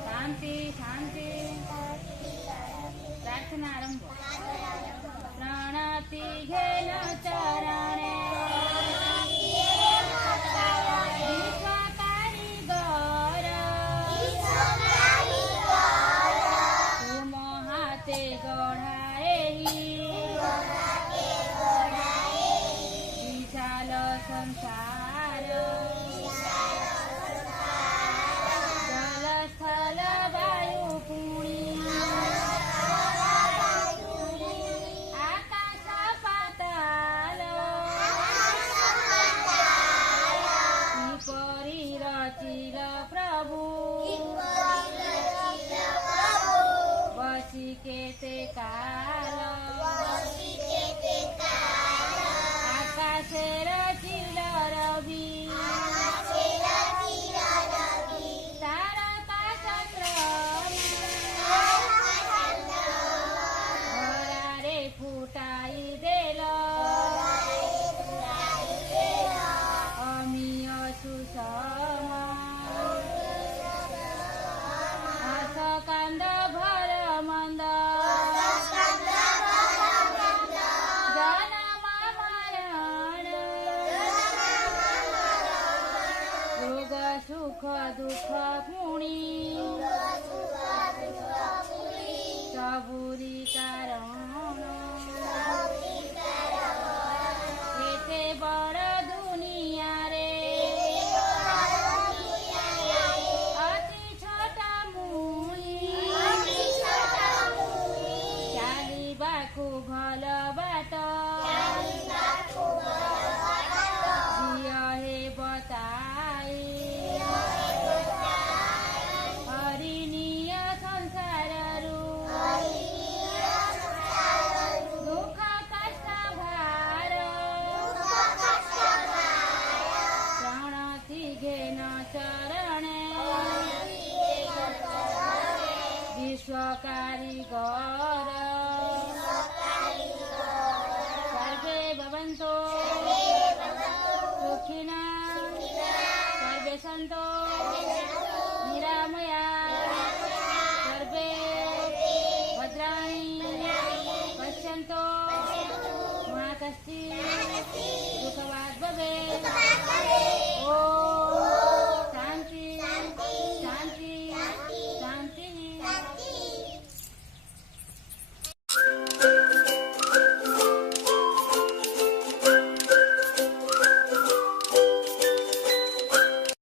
शांति शांति प्रार्थना आरंभ प्रणति घेन चरणे विश्वकारी गौर तुम हाथे गढ़ाए विशाल संसार जल स्थल वायु पुणी आकाश पाताल किपरि रचिल प्रभु बसी केते काल आकाशे रचिल रवि तारका चंद्रमा घरारे फुटाई देल अमीय सुषम हसकांद भर मंद जन्म मरण रोग सुख दुख पुणी सबुरी कारण एते बड़ दुनिया रे अति छोटा मुई चालिबाकु भल बाट जिय हे बताई हरिणीय संसाररू दुख कष्ट भार प्रणति घेन चरणे विश्वकारी गौर